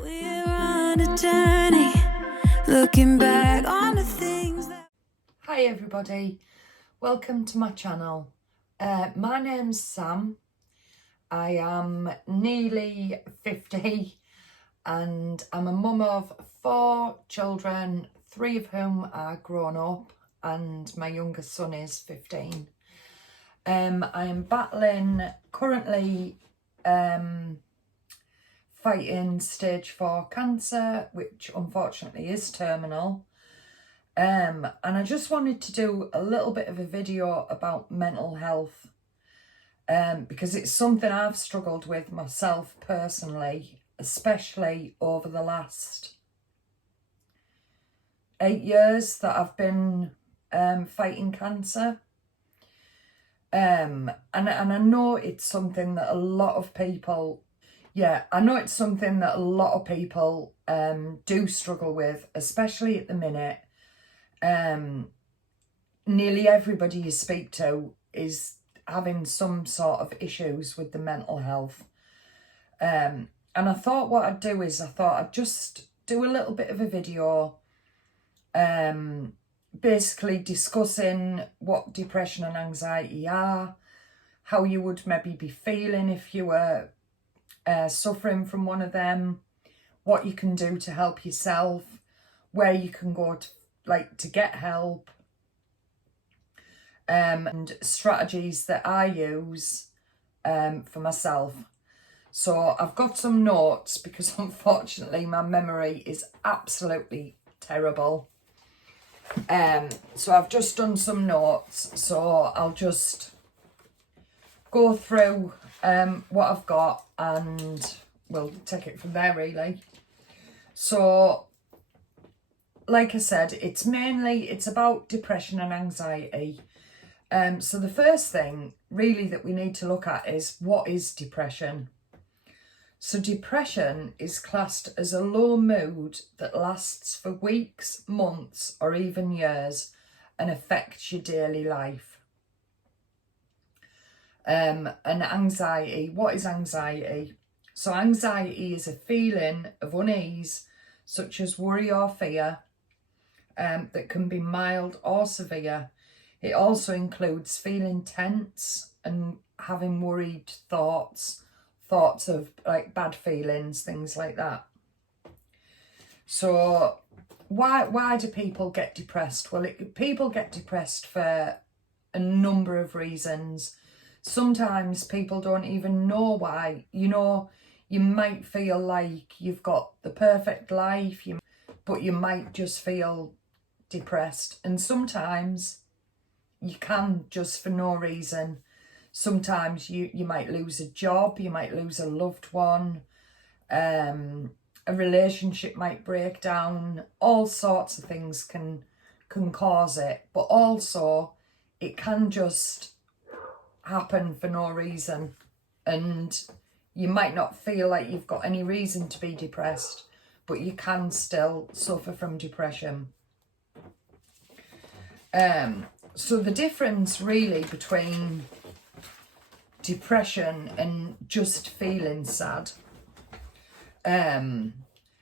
We're on a journey, looking back on the things that... Hi everybody, welcome to my channel. My name's Sam. I am nearly 50 and I'm a mum of 4 children, 3 of whom are grown up and my youngest son is 15. I am battling currently fighting stage 4 cancer, which unfortunately is terminal. And I just wanted to do a little bit of a video about mental health because it's something I've struggled with myself personally, especially over the last 8 years that I've been fighting cancer. And I know it's something that a lot of people, do struggle with, especially at the minute. Nearly everybody you speak to is having some sort of issues with the mental health. And I thought what I'd do is I'd just do a little bit of a video basically discussing what depression and anxiety are, how you would maybe be feeling if you were suffering from one of them, what you can do to help yourself, where you can go to get help, and strategies that I use for myself. So I've got some notes because unfortunately my memory is absolutely terrible. So I've just done some notes, so I'll just go through what I've got and we'll take it from there really. So like I said, it's about depression and anxiety. So the first thing really that we need to look at is, what is depression? So depression is classed as a low mood that lasts for weeks, months, or even years and affects your daily life. And anxiety, what is anxiety? So anxiety is a feeling of unease, such as worry or fear, that can be mild or severe. It also includes feeling tense and having worried thoughts of like bad feelings, things like that. So why do people get depressed? Well, people get depressed for a number of reasons. Sometimes people don't even know why. You might feel like you've got the perfect life, but you might just feel depressed. And sometimes you can just for no reason. Sometimes you might lose a job, you might lose a loved one, a relationship might break down. All sorts of things can cause it, but also it can just happen for no reason, and you might not feel like you've got any reason to be depressed, but you can still suffer from depression. So the difference really between depression and just feeling sad.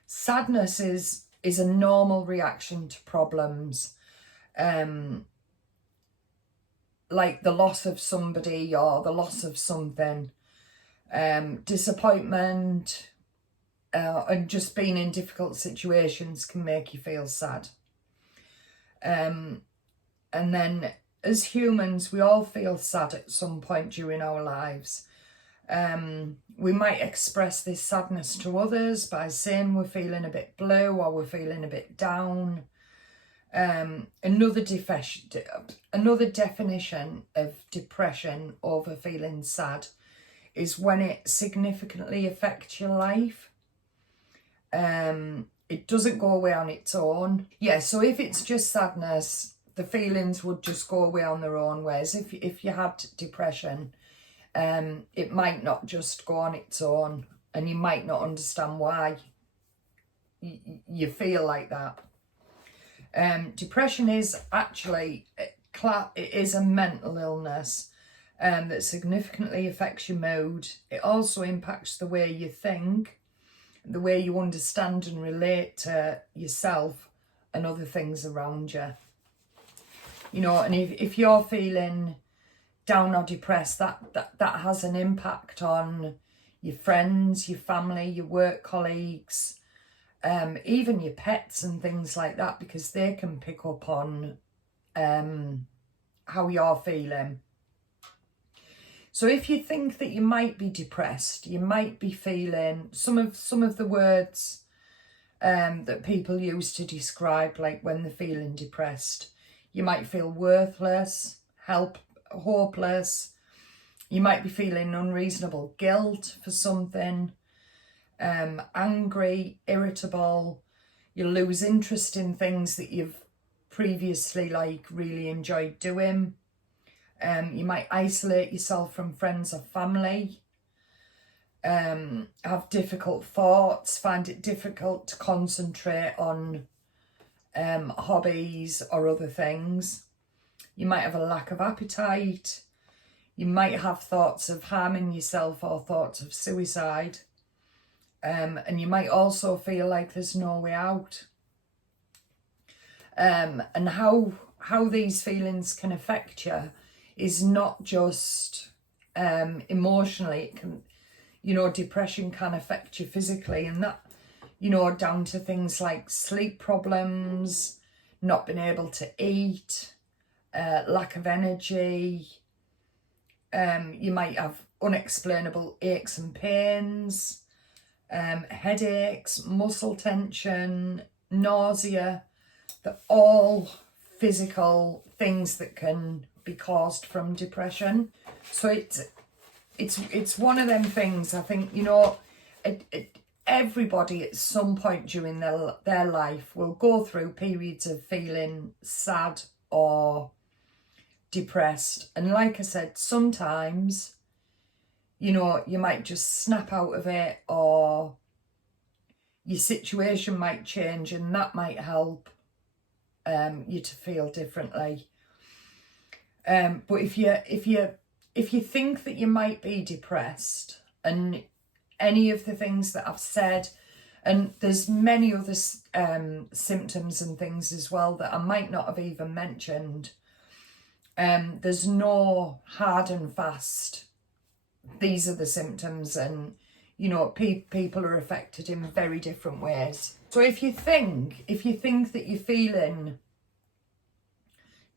Sadness is a normal reaction to problems, like the loss of somebody or the loss of something. Disappointment and just being in difficult situations can make you feel sad. And then as humans, we all feel sad at some point during our lives. We might express this sadness to others by saying we're feeling a bit blue or we're feeling a bit down. Another definition of depression over feeling sad is when it significantly affects your life. It doesn't go away on its own. Yeah, so if it's just sadness, the feelings would just go away on their own. Whereas if you had depression, it might not just go on its own, and you might not understand why you feel like that. Depression is actually a mental illness that significantly affects your mood. It also impacts the way you think, the way you understand and relate to yourself and other things around you. You know, and if you're feeling down or depressed, that has an impact on your friends, your family, your work colleagues, even your pets and things like that, because they can pick up on how you're feeling. So if you think that you might be depressed, you might be feeling some of the words that people use to describe like when they're feeling depressed. You might feel worthless, hopeless. You might be feeling unreasonable guilt for something, angry, irritable. You lose interest in things that you've previously like really enjoyed doing. You might isolate yourself from friends or family, have difficult thoughts, find it difficult to concentrate on hobbies or other things. You might have a lack of appetite. You might have thoughts of harming yourself or thoughts of suicide. And you might also feel like there's no way out. And how these feelings can affect you is not just emotionally. It can, you know, depression can affect you physically, and that, you know, down to things like sleep problems, not being able to eat, lack of energy. You might have unexplainable aches and pains, headaches, muscle tension, nausea. They're all physical things that can be caused from depression. So it's one of them things, I think, you know, everybody at some point during their life will go through periods of feeling sad or depressed. And like I said, sometimes, you know, you might just snap out of it, or your situation might change, and that might help you to feel differently. But if you think that you might be depressed, and any of the things that I've said, and there's many other symptoms and things as well that I might not have even mentioned, there's no hard and fast, these are the symptoms, and you know, people are affected in very different ways. So if you think that you're feeling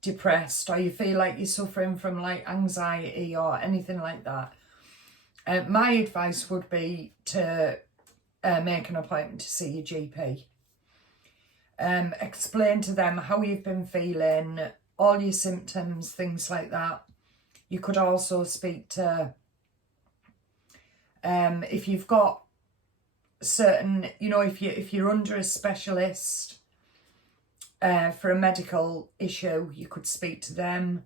depressed, or you feel like you're suffering from like anxiety or anything like that, my advice would be to make an appointment to see your GP. Explain to them how you've been feeling, all your symptoms, things like that. You could also speak to, if you've got certain, you know, if you're under a specialist for a medical issue, you could speak to them.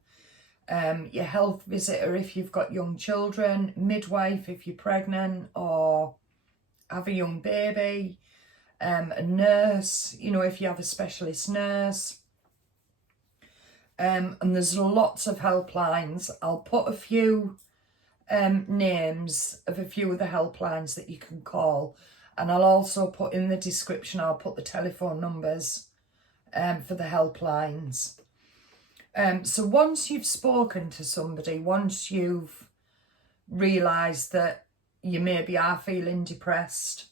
Your health visitor if you've got young children, midwife if you're pregnant or have a young baby, a nurse, you know, if you have a specialist nurse. And there's lots of helplines. I'll put a few names of a few of the helplines that you can call, and I'll also put in the description, I'll put the telephone numbers for the helplines. So once you've spoken to somebody, once you've realised that you maybe are feeling depressed,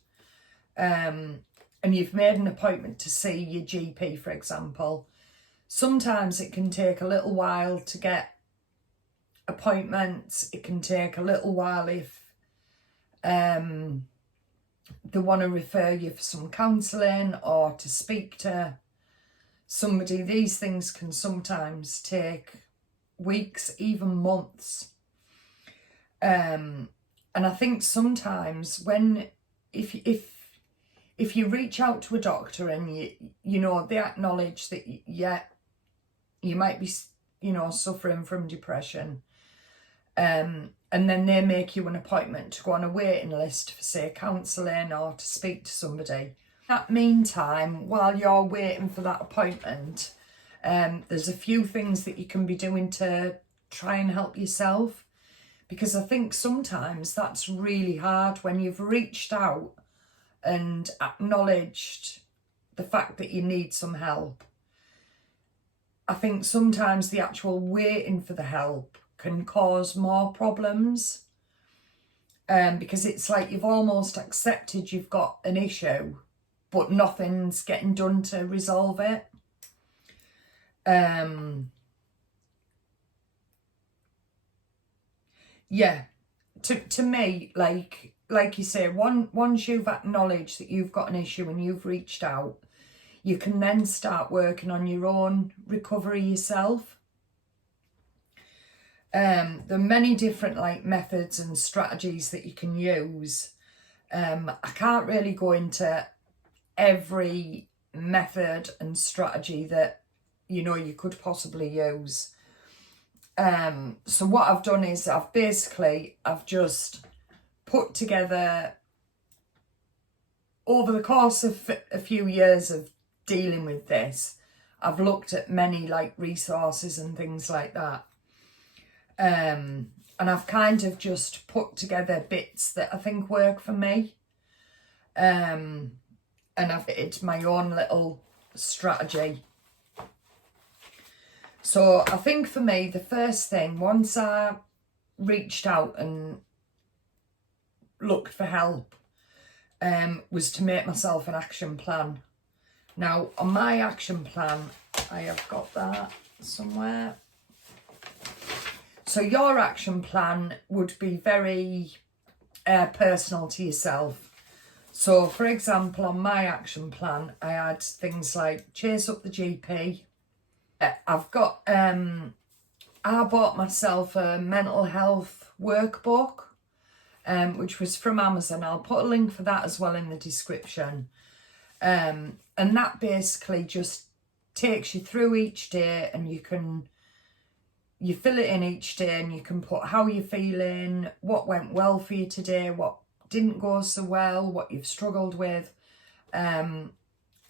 and you've made an appointment to see your GP, for example, sometimes it can take a little while to get appointments. It can take a little while if they want to refer you for some counselling or to speak to somebody. These things can sometimes take weeks, even months. And I think sometimes when if you reach out to a doctor and you know they acknowledge that you might be, you know, suffering from depression, and then they make you an appointment to go on a waiting list for, say, counselling or to speak to somebody. That meantime, while you're waiting for that appointment, there's a few things that you can be doing to try and help yourself, because I think sometimes that's really hard when you've reached out and acknowledged the fact that you need some help. I think sometimes the actual waiting for the help can cause more problems, because it's like you've almost accepted you've got an issue, but nothing's getting done to resolve it. Yeah, to me, like you say, once you've acknowledged that you've got an issue and you've reached out, you can then start working on your own recovery yourself. There are many different methods and strategies that you can use. I can't really go into every method and strategy that you could possibly use. So what I've done is I've just put together, over the course of a few years of dealing with this, I've looked at many resources and things like that. And I've kind of just put together bits that I think work for me. And I've fitted my own little strategy. So I think for me, the first thing, once I reached out and looked for help, was to make myself an action plan. Now, on my action plan, I have got that somewhere. So your action plan would be very personal to yourself. So, for example, on my action plan, I had things like chase up the GP. I've got, I bought myself a mental health workbook, which was from Amazon. I'll put a link for that as well in the description. And that basically just takes you through each day, and you fill it in each day, and you can put how you're feeling, what went well for you today, what didn't go so well, what you've struggled with. And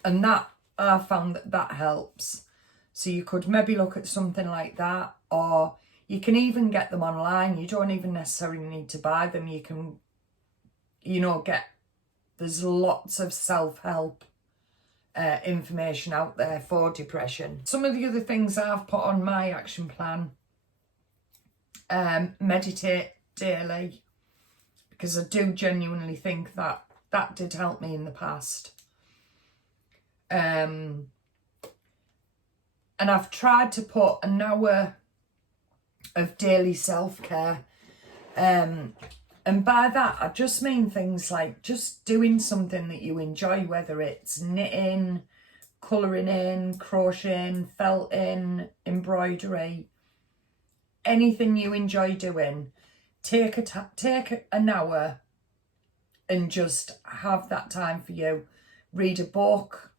that, I found that that helps. So you could maybe look at something like that, or you can even get them online. You don't even necessarily need to buy them. You can, there's lots of self-help information out there for depression. Some of the other things I've put on my action plan: meditate daily, because I do genuinely think that that did help me in the past. And I've tried to put an hour of daily self-care. And by that, I just mean things like just doing something that you enjoy, whether it's knitting, colouring in, crocheting, felting, embroidery, anything you enjoy doing. Take an hour and just have that time for you. Read a book,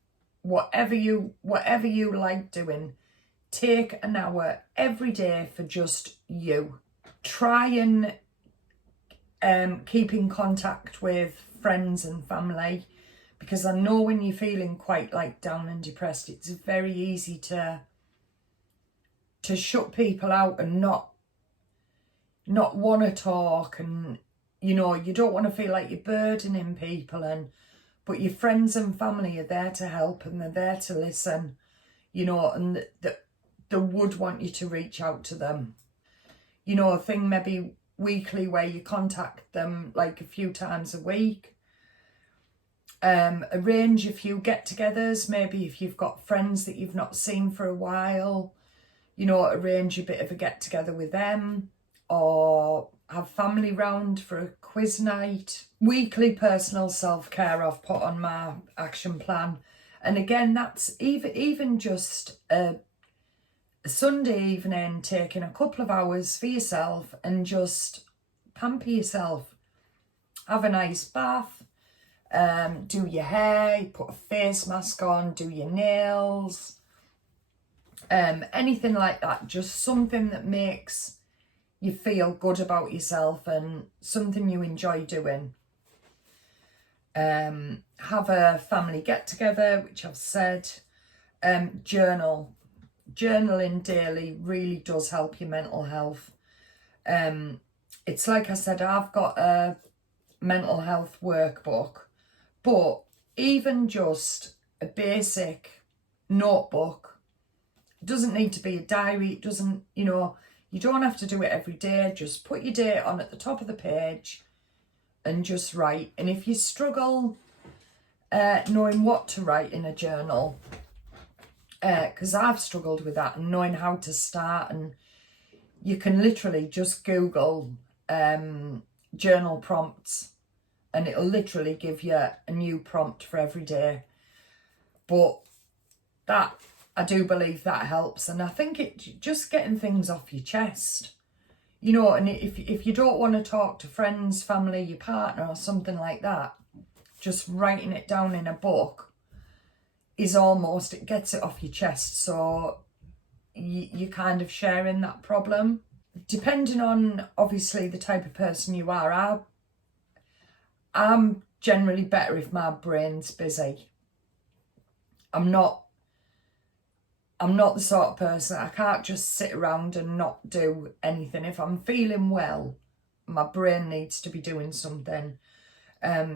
whatever you like doing. Take an hour every day for just you. Try and keep in contact with friends and family, because I know when you're feeling quite down and depressed, it's very easy to shut people out and not want to talk, and you don't want to feel like you're burdening people, but your friends and family are there to help, and they're there to listen, and they would want you to reach out to them. A thing maybe weekly where you contact them a few times a week. Arrange a few get-togethers, maybe if you've got friends that you've not seen for a while, arrange a bit of a get-together with them, or have family round for a quiz night. Weekly personal self-care I've put on my action plan. And again, that's even just a Sunday evening, taking a couple of hours for yourself and just pamper yourself. Have a nice bath, do your hair, put a face mask on, do your nails, anything like that. Just something that makes you feel good about yourself and something you enjoy doing. Have a family get together, which I've said. Journaling daily really does help your mental health. It's like I said, I've got a mental health workbook, But even just a basic notebook, it doesn't need to be a diary, it doesn't, you don't have to do it every day. Just put your date on at the top of the page and just write. And if you struggle knowing what to write in a journal, because I've struggled with that and knowing how to start, and you can literally just Google journal prompts and it'll literally give you a new prompt for every day. But that, I do believe that helps, and I think it just getting things off your chest, and if you don't want to talk to friends, family, your partner or something like that, just writing it down in a book is almost, it gets it off your chest, so you're kind of sharing that problem. Depending on obviously the type of person you are, I'm generally better if my brain's busy. I'm not the sort of person, I can't just sit around and not do anything. If I'm feeling well, my brain needs to be doing something.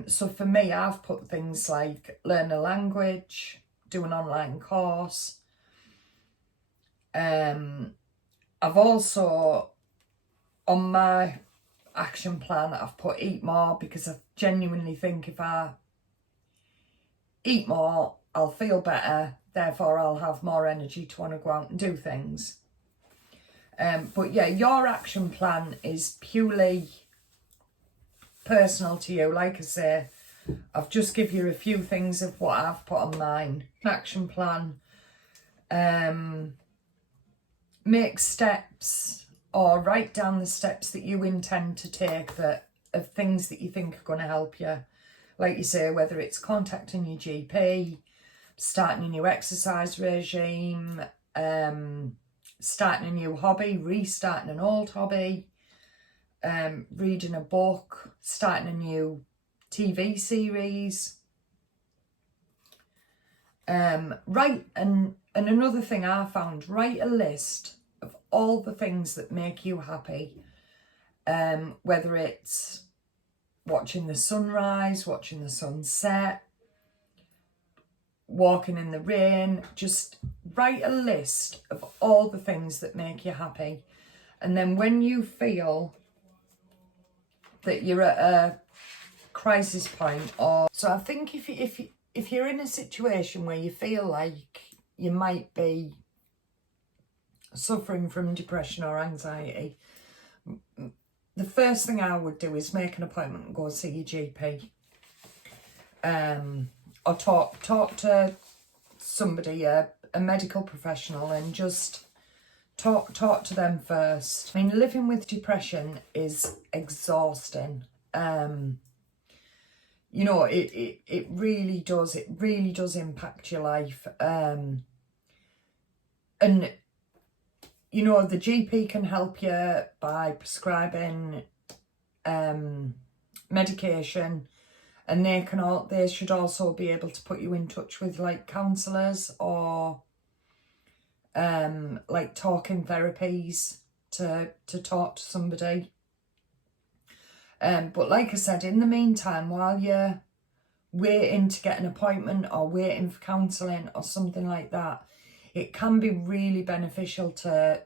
So for me, I've put things like learn a language, do an online course. I've also, on my action plan, I've put eat more, because I genuinely think if I eat more, I'll feel better, therefore I'll have more energy to want to go out and do things. But yeah, your action plan is purely personal to you. Like I say, I've just give you a few things of what I've put on mine. Action plan, make steps or write down the steps that you intend to take, that of things that you think are going to help you. Like you say, whether it's contacting your GP, starting a new exercise regime, starting a new hobby, restarting an old hobby, reading a book, starting a new TV series. Write, and another thing I found, write a list of all the things that make you happy. Whether it's watching the sunrise, watching the sunset, walking in the rain, just write a list of all the things that make you happy. And then when you feel that you're at a crisis point, or so I think if you're in a situation where you feel like you might be suffering from depression or anxiety, the first thing I would do is make an appointment and go see your GP. Or talk to somebody, a medical professional, and just talk to them first. I mean, living with depression is exhausting. It really does impact your life. And the GP can help you by prescribing medication, and they should also be able to put you in touch with like counsellors or like talking therapies to talk to somebody. But like I said, in the meantime, while you're waiting to get an appointment or waiting for counselling or something like that, it can be really beneficial to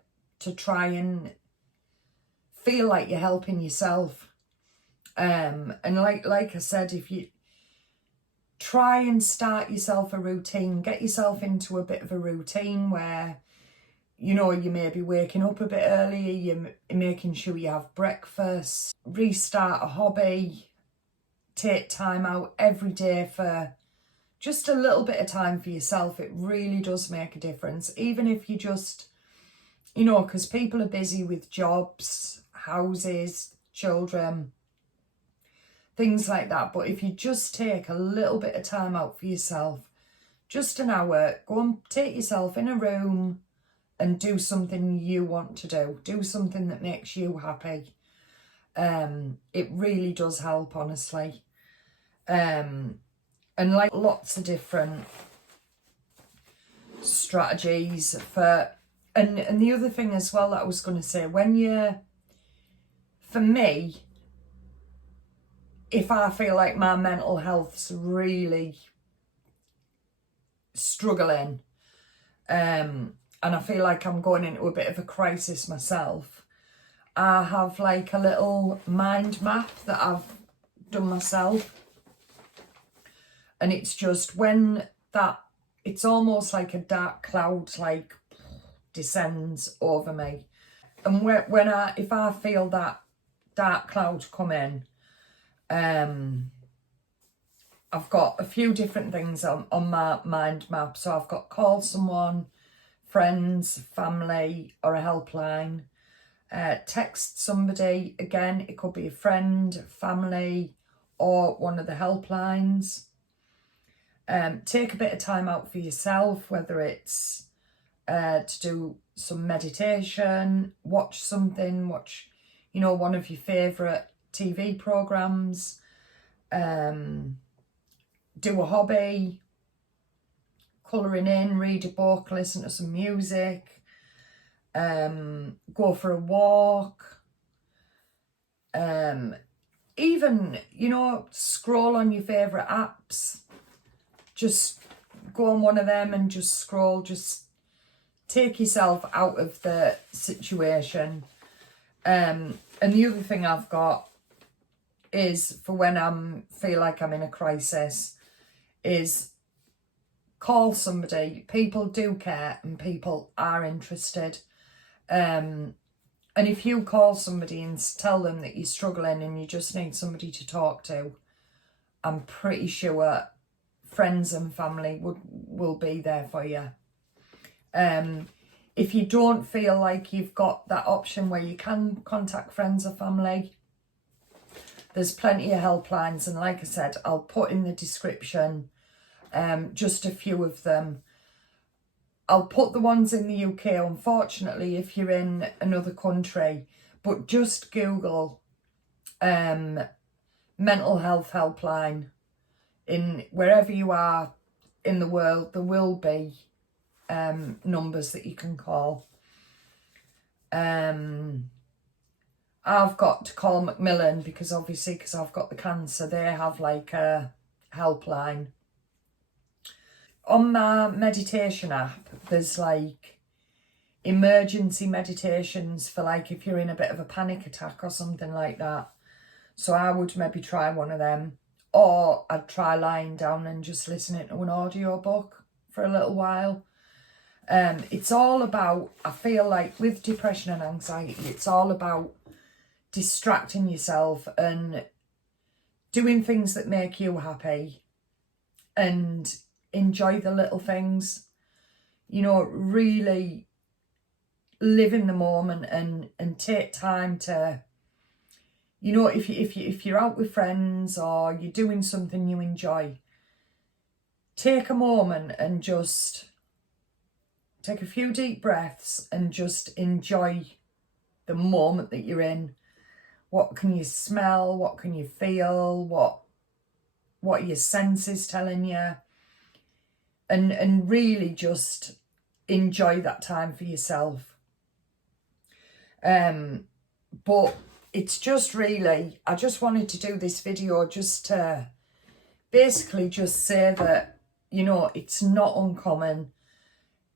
try and feel like you're helping yourself. And like I said, if you try and start yourself a routine, get yourself into a bit of a routine where, you may be waking up a bit earlier, you're making sure you have breakfast, restart a hobby, take time out every day for just a little bit of time for yourself. It really does make a difference. Even if you just, because people are busy with jobs, houses, children, things like that. But if you just take a little bit of time out for yourself, just an hour, go and take yourself in a room and do something you want to do something that makes you happy. It really does help, honestly. And like lots of different strategies for, and the other thing as well that I was going to say, for me, if I feel like my mental health's really struggling, and I feel like I'm going into a bit of a crisis myself, I have like a little mind map that I've done myself. And it's just when that, it's almost like a dark cloud like descends over me. And if I feel that dark cloud come in, I've got a few different things on my mind map. So I've got call someone, friends, family, or a helpline. Text somebody, again, it could be a friend, family, or one of the helplines. Take a bit of time out for yourself, whether it's to do some meditation, watch something, one of your favourite TV programmes, do a hobby, colouring in, read a book, listen to some music, go for a walk, even, scroll on your favourite apps. Just go on one of them and just scroll, just take yourself out of the situation. And the other thing I've got is for when I feel like I'm in a crisis is call somebody. People do care and people are interested. And if you call somebody and tell them that you're struggling and you just need somebody to talk to, I'm pretty sure friends and family will be there for you. If you don't feel like you've got that option where you can contact friends or family, there's plenty of helplines, and like I said, I'll put in the description just a few of them. I'll put the ones in the UK, unfortunately, if you're in another country, but just Google mental health helpline. In wherever you are in the world, there will be numbers that you can call. I've got to call Macmillan because I've got the cancer. They have like a helpline. On my meditation app, there's like emergency meditations for like if you're in a bit of a panic attack or something like that. So I would maybe try one of them. Or I'd try lying down and just listening to an audio book for a little while. It's all about, I feel like with depression and anxiety, it's all about distracting yourself and doing things that make you happy and enjoy the little things. Really live in the moment and take time to, if you're out with friends or you're doing something you enjoy, take a moment and just take a few deep breaths and just enjoy the moment that you're in. What can you smell? What can you feel? What are your senses telling you? And really just enjoy that time for yourself. But it's just really, I just wanted to do this video just to basically just say that, it's not uncommon.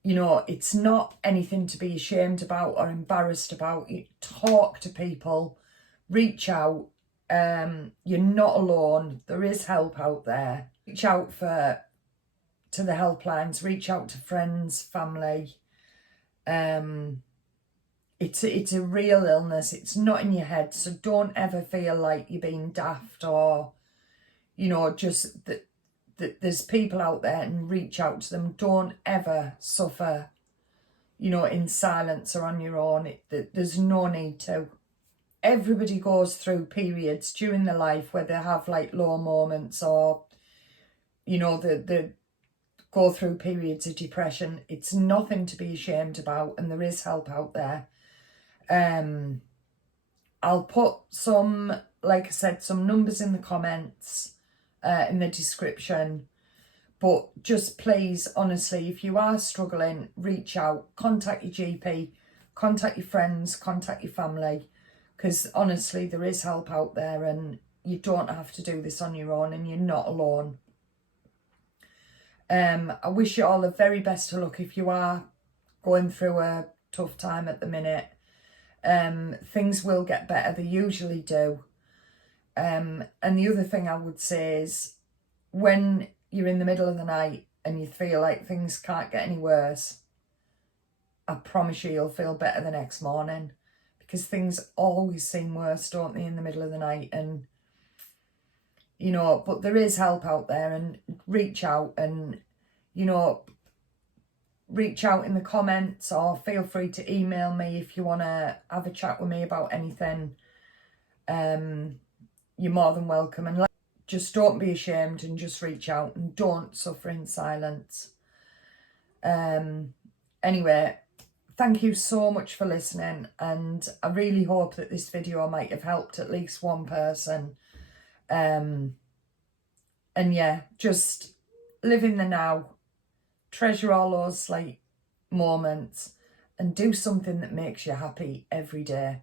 It's not anything to be ashamed about or embarrassed about. You talk to people, reach out. You're not alone. There is help out there. Reach out to the helplines, reach out to friends, family. It's a real illness. It's not in your head. So don't ever feel like you're being daft or, just that there's people out there, and reach out to them. Don't ever suffer, in silence or on your own. There's no need to. Everybody goes through periods during their life where they have like low moments or, they go through periods of depression. It's nothing to be ashamed about, and there is help out there. I'll put some, like I said, some numbers in the comments, in the description. But just please, honestly, if you are struggling, reach out, contact your GP, contact your friends, contact your family, because honestly, there is help out there, and, you don't have to do this on your own, and you're not alone. I wish you all the very best of luck if you are going through a tough time at the minute. Things will get better, they usually do. And the other thing I would say is, when you're in the middle of the night and you feel like things can't get any worse, I promise you'll feel better the next morning, because things always seem worse, don't they, in the middle of the night. And, you know, but there is help out there, and reach out, and, you know, reach out in the comments, or feel free to email me if you want to have a chat with me about anything. You're more than welcome. And just don't be ashamed, and just reach out, and don't suffer in silence. Anyway, thank you so much for listening, and I really hope that this video might have helped at least one person. And yeah, just live in the now, treasure all those like moments, and do something that makes you happy every day.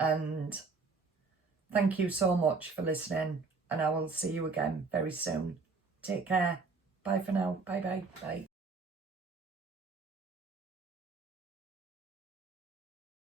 And thank you so much for listening, and I will see you again very soon. Take care. Bye for now. Bye bye. Bye.